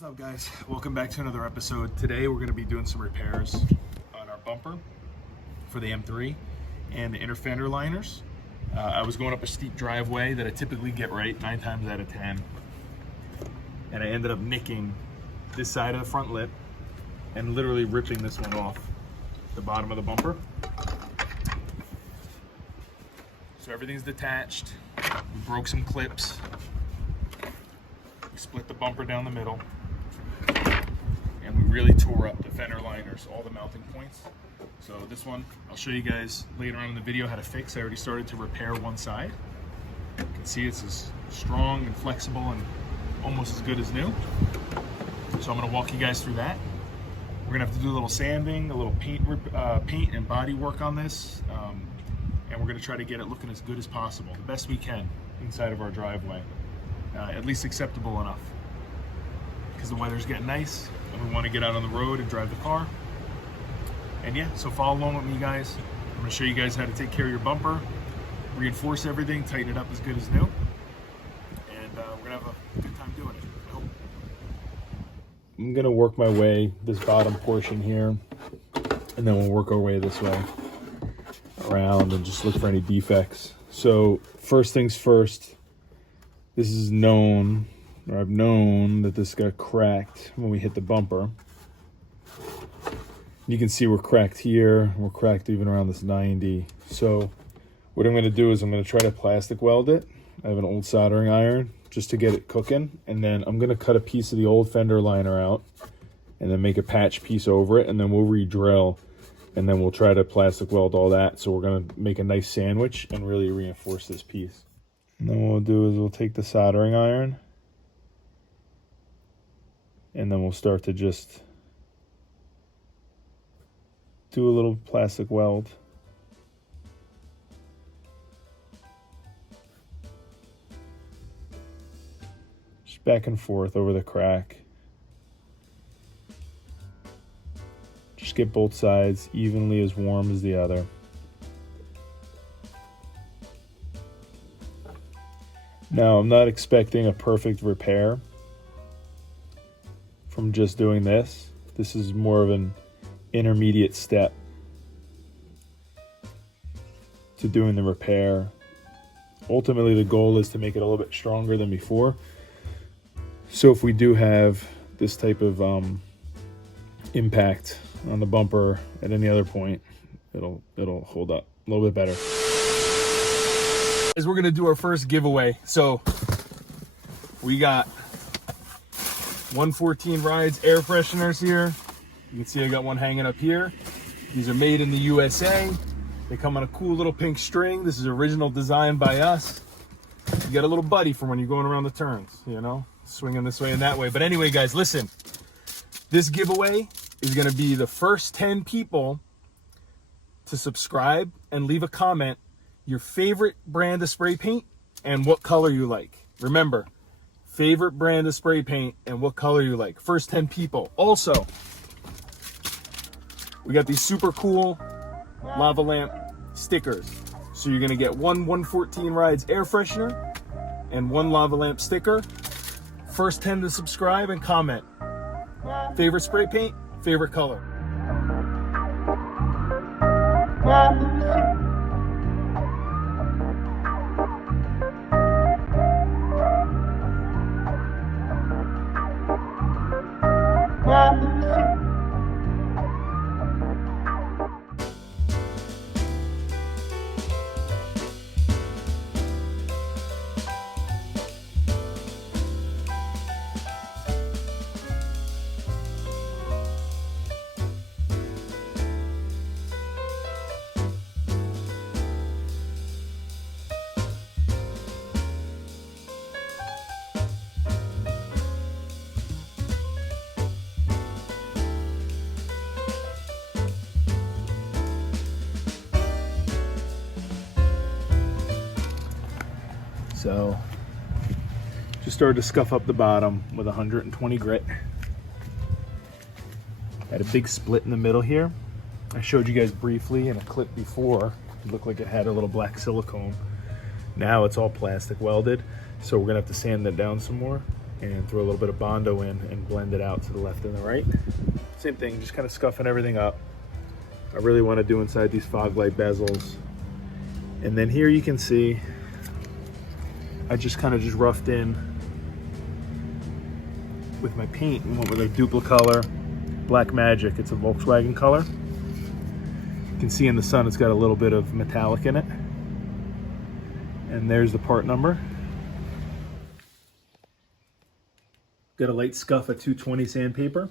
What's up, guys? Welcome back to another episode. Today we're going to be doing some repairs on our bumper for the M3 and the inner fender liners. I was going up a steep driveway that I typically get right 9 times out of 10, and I ended up nicking this side of the front lip and literally ripping this one off the bottom of the bumper. So everything's detached. We broke some clips. We split the bumper down the middle. And we really tore up the fender liners, all the mounting points. So this one, I'll show you guys later on in the video how to fix. I already started to repair one side. You can see it's as strong and flexible and almost as good as new. So I'm gonna walk you guys through that. We're gonna have to do a little sanding, a little paint and body work on this. And we're gonna try to get it looking as good as possible, the best we can inside of our driveway. At least acceptable enough. Because the weather's getting nice and we want to get out on the road and drive the car. And yeah, so follow along with me, guys. I'm going to show you guys how to take care of your bumper, reinforce everything, tighten it up as good as new, and we're going to have a good time doing it. I hope. I'm going to work my way this bottom portion here, and then we'll work our way this way around and just look for any defects. So first things first, this is known, or I've known that this got cracked when we hit the bumper. You can see we're cracked here, we're cracked even around this 90. So what I'm gonna do is I'm gonna try to plastic weld it. I have an old soldering iron just to get it cooking. And then I'm gonna cut a piece of the old fender liner out and then make a patch piece over it, and then we'll re-drill, and then we'll try to plastic weld all that. So we're gonna make a nice sandwich and really reinforce this piece. And then what we'll do is we'll take the soldering iron, and then we'll start to just do a little plastic weld. Just back and forth over the crack. Just get both sides evenly as warm as the other. Now, I'm not expecting a perfect repair from just doing this. This is more of an intermediate step to doing the repair. Ultimately, the goal is to make it a little bit stronger than before. So if we do have this type of impact on the bumper at any other point, it'll hold up a little bit better. We're gonna do our first giveaway. So we got 114 Rides air fresheners here. You can see I got one hanging up here. These are made in the USA. They come on a cool little pink string. This is original design by us. You got a little buddy for when you're going around the turns, you know, swinging this way and that way. But anyway, guys, listen. This giveaway is gonna be the first 10 people to subscribe and leave a comment your favorite brand of spray paint and what color you like. Remember, favorite brand of spray paint and what color you like. First 10 people. Also, we got these super cool lava lamp stickers. So you're gonna get one 114 Rides air freshener and one lava lamp sticker. First 10 to subscribe and comment. Favorite spray paint, favorite color. So just started to scuff up the bottom with 120 grit. Had a big split in the middle here. I showed you guys briefly in a clip before. It looked like it had a little black silicone. Now it's all plastic welded. So we're gonna have to sand that down some more and throw a little bit of Bondo in and blend it out to the left and the right. Same thing, just kind of scuffing everything up. I really want to do inside these fog light bezels. And then here you can see, I just kind of roughed in with my paint and went with a Duplicolor Black Magic. It's a Volkswagen color. You can see in the sun it's got a little bit of metallic in it. And there's the part number. Got a light scuff of 220 sandpaper.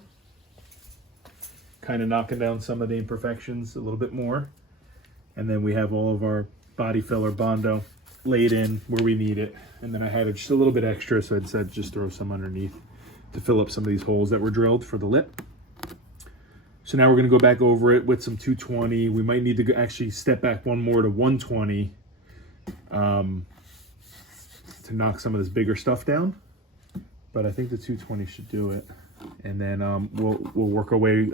Kind of knocking down some of the imperfections a little bit more. And then we have all of our body filler Bondo laid in where we need it. And then I had just a little bit extra, so I decided to just throw some underneath to fill up some of these holes that were drilled for the lip. So now we're going to go back over it with some 220. We might need to actually step back one more to 120 to knock some of this bigger stuff down. But I think the 220 should do it. And then we'll work our way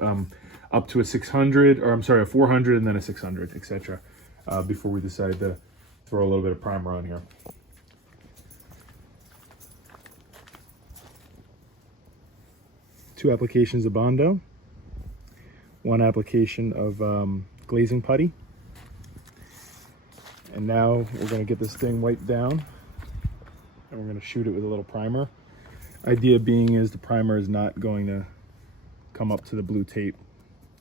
up to a 600, or I'm sorry, a 400, and then a 600, etc. Before we decide to throw a little bit of primer on here. Two applications of Bondo, one application of glazing putty, and now we're going to get this thing wiped down and we're going to shoot it with a little primer. Idea being is the primer is not going to come up to the blue tape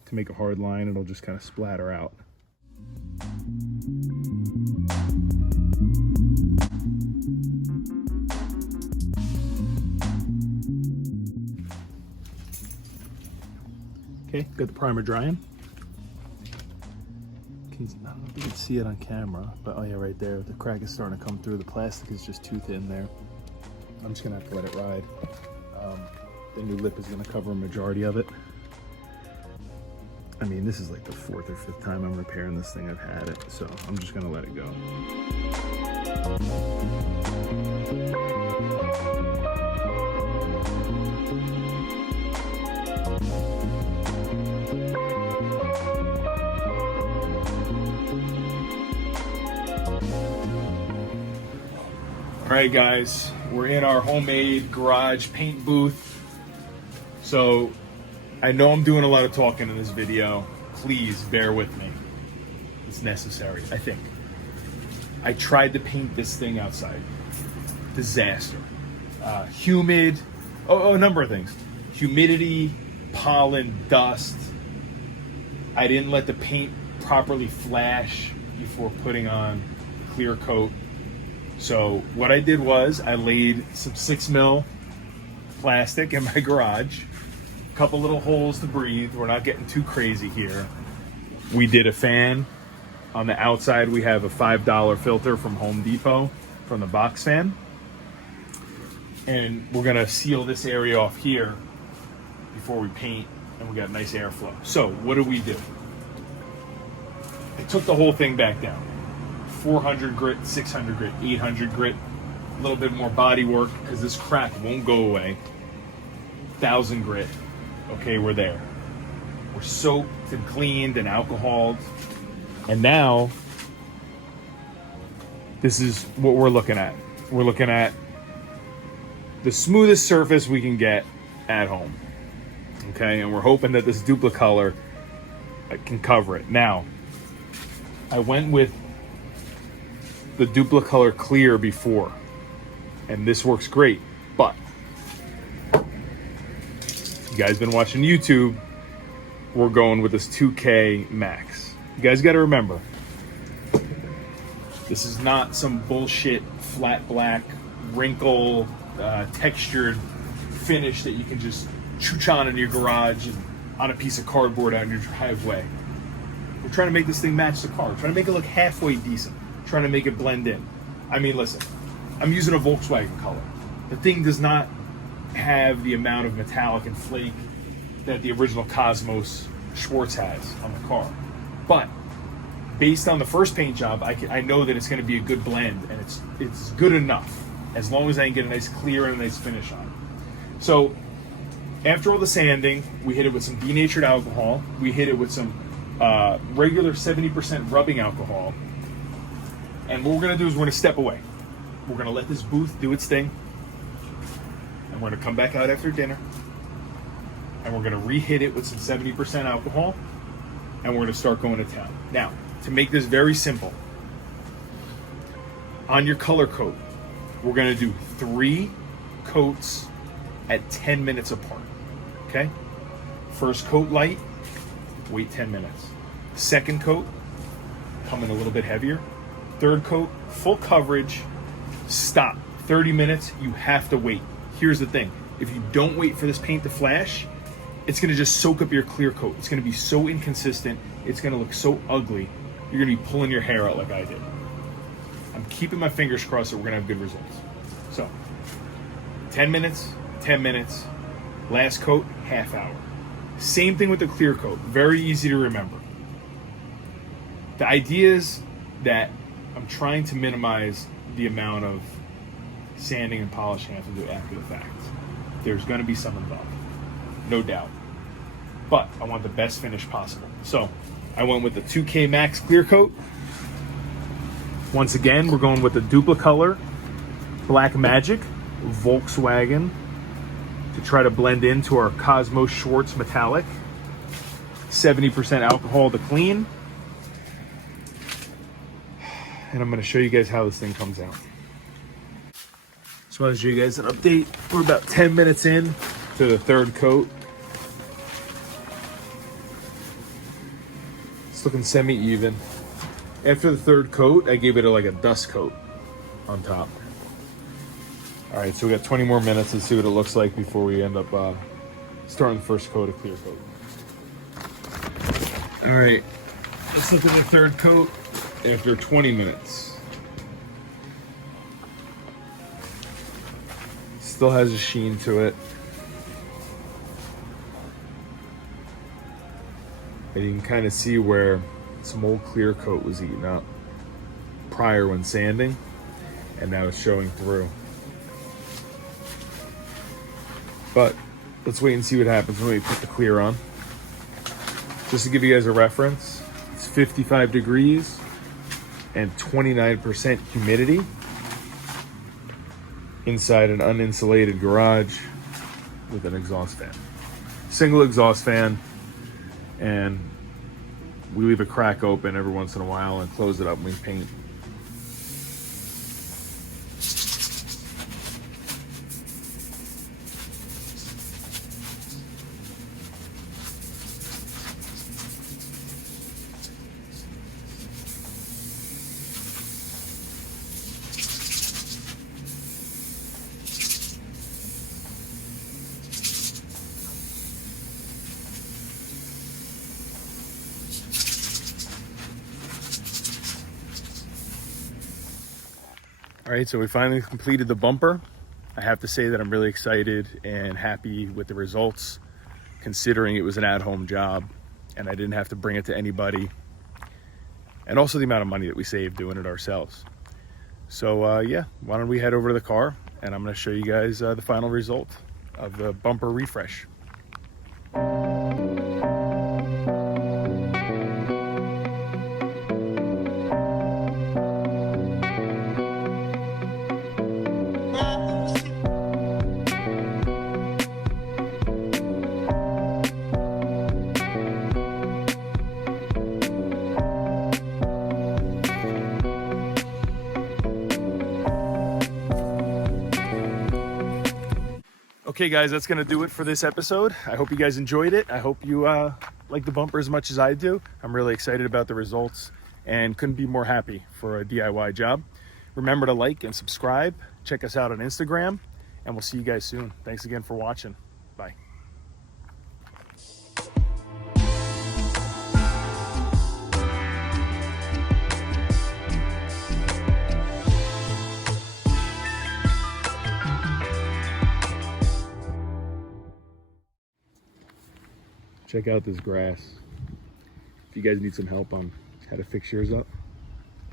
to make a hard line. It'll just kind of splatter out. Okay, got the primer drying. I don't know if you can see it on camera, but oh yeah, right there. The crack is starting to come through. The plastic is just too thin there. I'm just gonna have to let it ride. The new lip is gonna cover a majority of it. I mean, this is like the 4th or 5th time I'm repairing this thing. I've had it, so I'm just gonna let it go. All right, guys, we're in our homemade garage paint booth. So I know I'm doing a lot of talking in this video. Please bear with me. It's necessary, I think. I tried to paint this thing outside. Disaster. Humid, a number of things. Humidity, pollen, dust. I didn't let the paint properly flash before putting on Clearcoat. So what I did was I laid some 6mm plastic in my garage, a couple little holes to breathe. We're not getting too crazy here. We did a fan. On the outside, we have a $5 filter from Home Depot from the box fan. And we're gonna seal this area off here before we paint, and we got nice airflow. So what do? I took the whole thing back down. 400 grit, 600 grit, 800 grit, a little bit more body work because this crack won't go away. 1000 grit, okay, we're there. We're soaked and cleaned and alcoholed. And now, this is what we're looking at. We're looking at the smoothest surface we can get at home, okay? And we're hoping that this Duplicolor can cover it. Now, I went with the Duplicolor Clear before, and this works great, but if you guys been watching YouTube, we're going with this 2K Max. You guys got to remember, this is not some bullshit flat black wrinkle textured finish that you can just chooch on in your garage and on a piece of cardboard out in your driveway. We're trying to make this thing match the car. We're trying to make it look halfway decent. Trying to make it blend in. I mean, listen, I'm using a Volkswagen color. The thing does not have the amount of metallic and flake that the original Cosmos Schwartz has on the car. But based on the first paint job, I know that it's going to be a good blend, and it's good enough as long as I can get a nice clear and a nice finish on it. So after all the sanding, we hit it with some denatured alcohol. We hit it with some regular 70% rubbing alcohol. And what we're going to do is we're going to step away. We're going to let this booth do its thing. And we're gonna come back out after dinner, and we're gonna re-hit it with some 70% alcohol, and we're gonna start going to town. Now, to make this very simple, on your color coat, we're gonna do 3 coats at 10 minutes apart, okay? First coat light, wait 10 minutes. Second coat, come in a little bit heavier. Third coat, full coverage, stop. 30 minutes, you have to wait. Here's the thing, if you don't wait for this paint to flash, it's gonna just soak up your clear coat. It's gonna be so inconsistent, it's gonna look so ugly, you're gonna be pulling your hair out like I did. I'm keeping my fingers crossed that we're gonna have good results. So, 10 minutes, 10 minutes, last coat, half hour. Same thing with the clear coat, very easy to remember. The idea is that I'm trying to minimize the amount of sanding and polishing I have to do after the fact. There's gonna be some involved, no doubt. But I want the best finish possible. So I went with the 2K Max clear coat. Once again, we're going with the Duplicolor Black Magic Volkswagen to try to blend into our Cosmo Schwartz Metallic. 70% alcohol to clean. And I'm gonna show you guys how this thing comes out. Just want to show you guys an update. We're about 10 minutes in to the third coat. It's looking semi-even. After the third coat, I gave it like a dust coat on top. All right, so we got 20 more minutes. Let's see what it looks like before we end up starting the first coat of clear coat. All right, let's look at the third coat after 20 minutes. Still has a sheen to it. And you can kind of see where some old clear coat was eaten up prior when sanding, and now it's showing through. But let's wait and see what happens when we put the clear on. Just to give you guys a reference, it's 55 degrees and 29% humidity inside an uninsulated garage with an exhaust fan. Single exhaust fan, and we leave a crack open every once in a while and close it up when we paint. All right, so we finally completed the bumper. I have to say that I'm really excited and happy with the results, considering it was an at-home job and I didn't have to bring it to anybody, and also the amount of money that we saved doing it ourselves. So yeah, why don't we head over to the car and I'm gonna show you guys the final result of the bumper refresh. Okay guys, that's gonna do it for this episode. I hope you guys enjoyed it. I hope you like the bumper as much as I do. I'm really excited about the results and couldn't be more happy for a DIY job. Remember to like and subscribe. Check us out on Instagram, and we'll see you guys soon. Thanks again for watching. Bye. Check out this grass. If you guys need some help on how to fix yours up,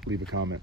leave a comment.